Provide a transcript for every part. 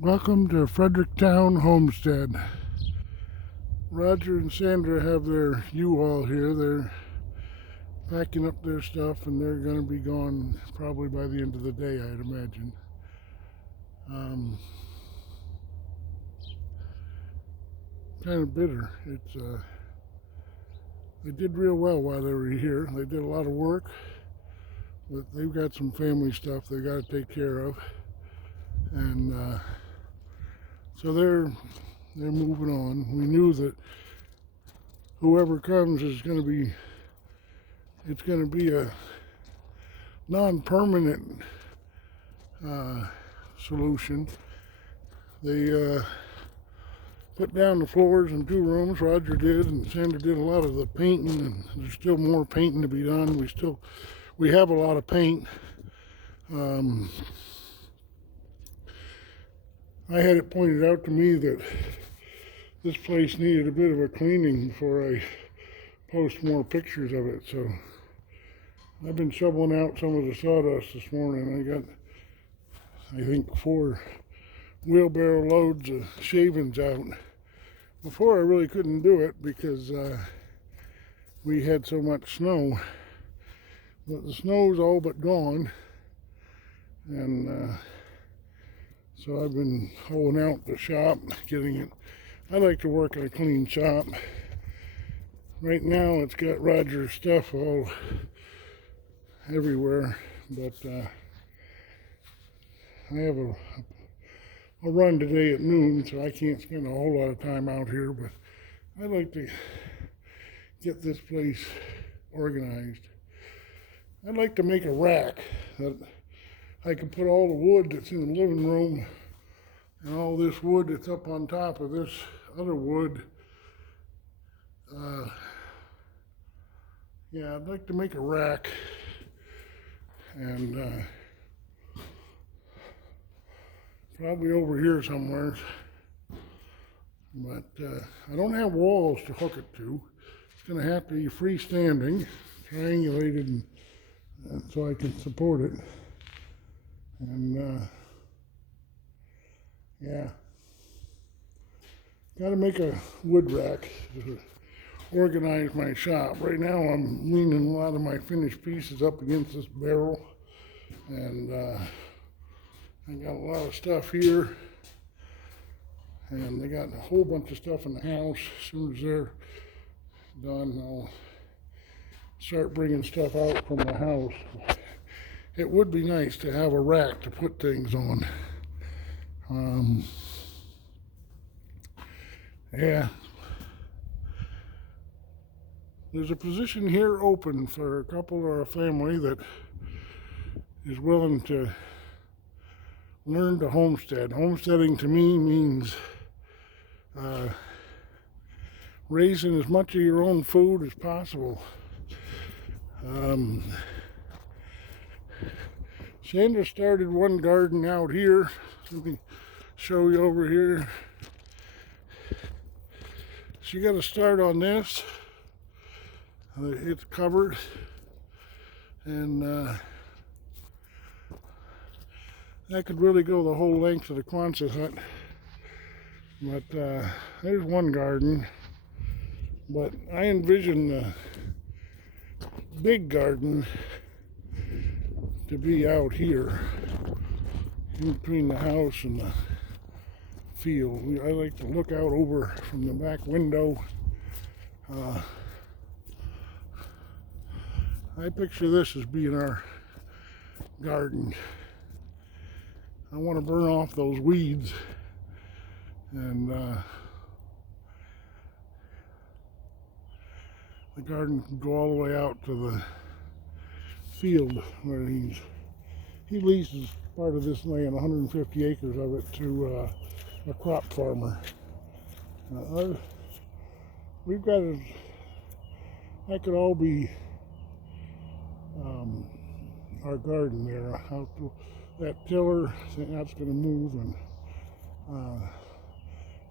Welcome to Fredericktown Homestead. Roger and Sandra have their U-Haul here. They're packing up their stuff and they're going to be gone probably by the end of the day, I'd imagine. Kind of bitter. They did real well while they were here. They did a lot of work, but they've got some family stuff they got to take care of, and so they're moving on. We knew that whoever comes is going to be it's going to be a non-permanent solution. They put down the floors in 2 rooms. Roger did, and Sandra did a lot of the painting, and there's still more painting to be done. We have a lot of paint. I had it pointed out to me that this place needed a bit of a cleaning before I post more pictures of it, so I've been shoveling out some of the sawdust this morning. I got, I think, 4 wheelbarrow loads of shavings out. Before I really couldn't do it because we had so much snow, but the snow's all but gone, and so I've been holding out the shop, getting it. I like to work in a clean shop. Right now it's got Roger's stuff all everywhere, but I have a run today at noon, so I can't spend a whole lot of time out here, but I'd like to get this place organized. I'd like to make a rack that I can put all the wood that's in the living room and all this wood that's up on top of this other wood. Yeah, I'd like to make a rack, and probably over here somewhere, but I don't have walls to hook it to. It's going to have to be freestanding, triangulated, and so I can support it. And yeah, got to make a wood rack to organize my shop. Right now I'm leaning a lot of my finished pieces up against this barrel, and I got a lot of stuff here, and they got a whole bunch of stuff in the house. As soon as they're done, I'll start bringing stuff out from the house. It would be nice to have a rack to put things on. Yeah, there's a position here open for a couple or a family that is willing to learn to homestead. Homesteading to me means raising as much of your own food as possible. Sandra started one garden out here. Let me show you over here. She got to start on this. It's covered, and that could really go the whole length of the Quonset hut. But there's one garden. But I envision the big garden to be out here in between the house and the field. I like to look out over from the back window. I picture this as being our garden. I want to burn off those weeds, and the garden can go all the way out to the field where he leases part of this land, 150 acres of it, to a crop farmer. We've got that could all be our garden there. Out to that tiller, that's going to move, and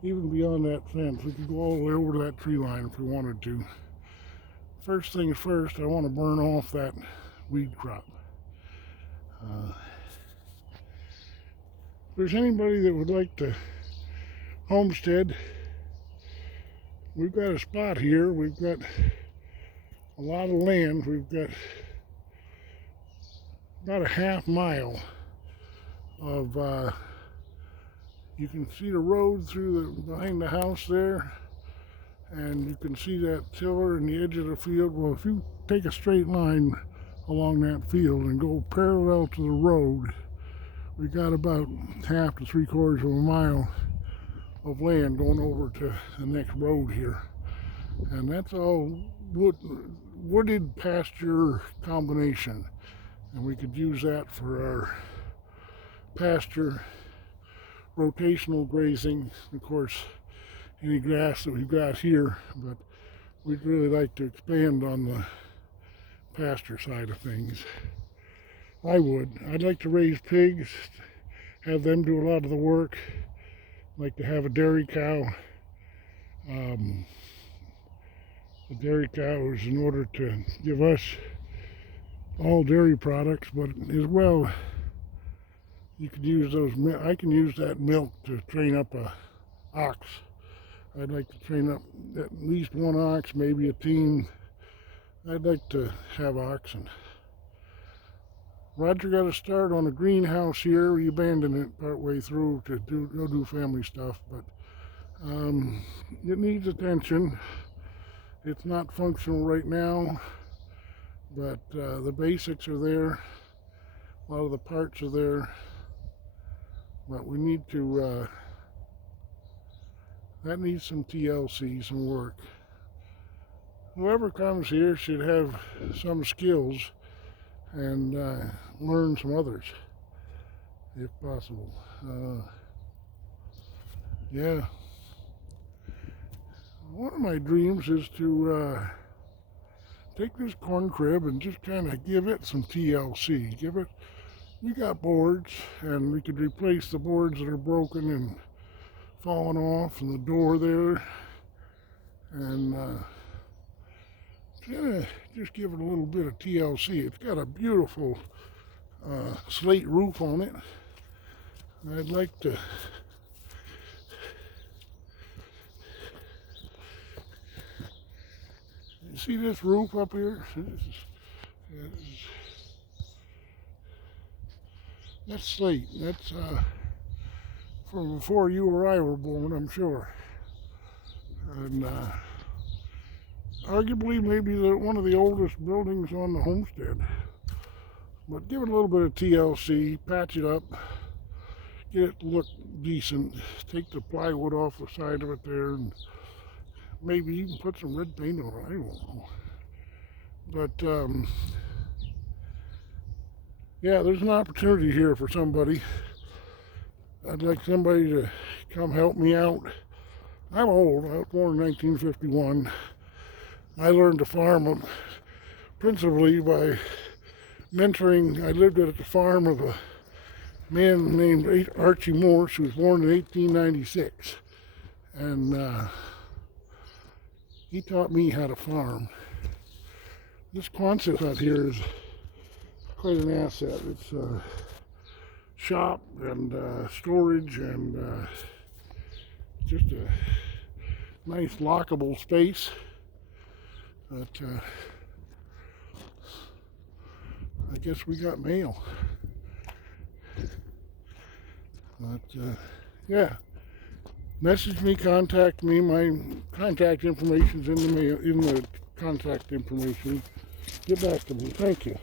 even beyond that fence, we could go all the way over to that tree line if we wanted to. First things first, I want to burn off that weed crop. If there's anybody that would like to homestead, we've got a spot here. We've got a lot of land. We've got about a half-mile of you can see the road through behind the house there, and you can see that tiller in the edge of the field. Well, if you take a straight line along that field and go parallel to the road, we got about half to 3/4 of a mile of land going over to the next road here, and that's all wooded pasture combination, and we could use that for our pasture rotational grazing. Of course, any grass that we've got here, but we'd really like to expand on the pasture side of things. I'd like to raise pigs, have them do a lot of the work. I'd like to have a dairy cow. The dairy cow is in order to give us all dairy products, but as well, you could use those. I can use that milk to train up a ox. I'd like to train up at least one ox, maybe a team. I'd like to have oxen. Roger got a start on a greenhouse here. We abandoned it partway through to go do family stuff, but it needs attention. It's not functional right now, but the basics are there. A lot of the parts are there, but we need to, that needs some TLC, some work. Whoever comes here should have some skills and learn some others, if possible. Yeah. One of my dreams is to take this corn crib and just kind of give it some TLC. We got boards, and we could replace the boards that are broken and falling off in the door there, and just give it a little bit of TLC. It's got a beautiful slate roof on it. I'd like to see this roof up here. That's slate. That's from before you or I were born, I'm sure. And arguably maybe one of the oldest buildings on the homestead. But give it a little bit of TLC, patch it up, get it to look decent, take the plywood off the side of it there, and maybe even put some red paint on it, I don't know. But yeah, there's an opportunity here for somebody. I'd like somebody to come help me out. I'm old. I was born in 1951. I learned to farm principally by mentoring. I lived at the farm of a man named Archie Morse, who was born in 1896. And he taught me how to farm. This Quonset hut here is quite an asset. It's a shop and storage and just a nice lockable space. But I guess we got mail. But yeah, message me, contact me. My contact information's in the mail, in the contact information. Get back to me. Thank you.